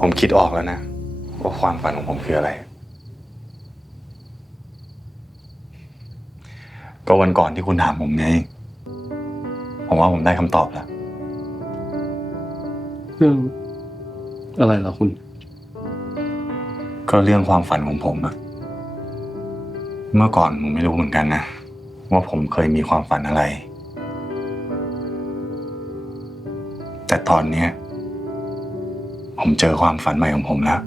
ผมคิดออกแล้วนะ ว่าความฝันของผมคืออะไร ก็วันก่อนที่คุณถามผมไง ผมว่าผมได้คำตอบแล้ว เรื่องอะไรเหรอคุณ ก็เรื่องความฝันของผมอะเมื่อก่อนผมไม่รู้เหมือนกันนะ ว่าผมเคยมีความฝันอะไร แต่ตอนเนี้ย ผมเจอความฝันใหม่ของผมแล้ว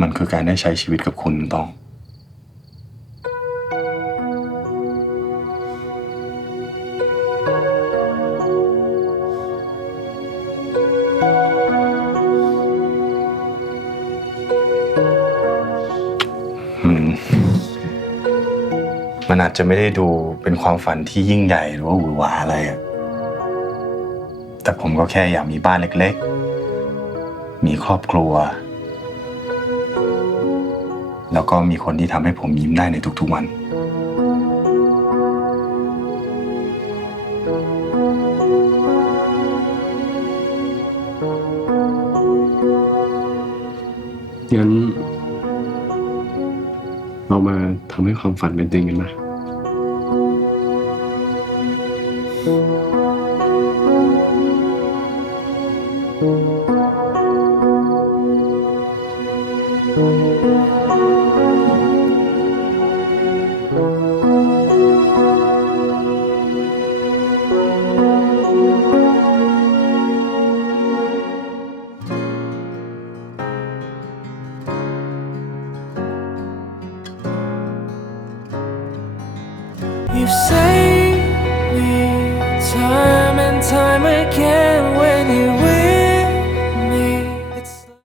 มันคือการได้ใช้ชีวิตกับคุณต้อง มันอาจจะไม่ได้ดูเป็นความฝันที่ยิ่งใหญ่หรือว่าหวือหวาอะไรอะแต่ผมก็แค่อยากมีบ้านเล็กๆ มีครอบครัว แล้วก็มีคนที่ทำให้ผมยิ้มได้ในทุกๆวัน งั้นเรามาทำให้ความฝันเป็นจริงกันนะ You said time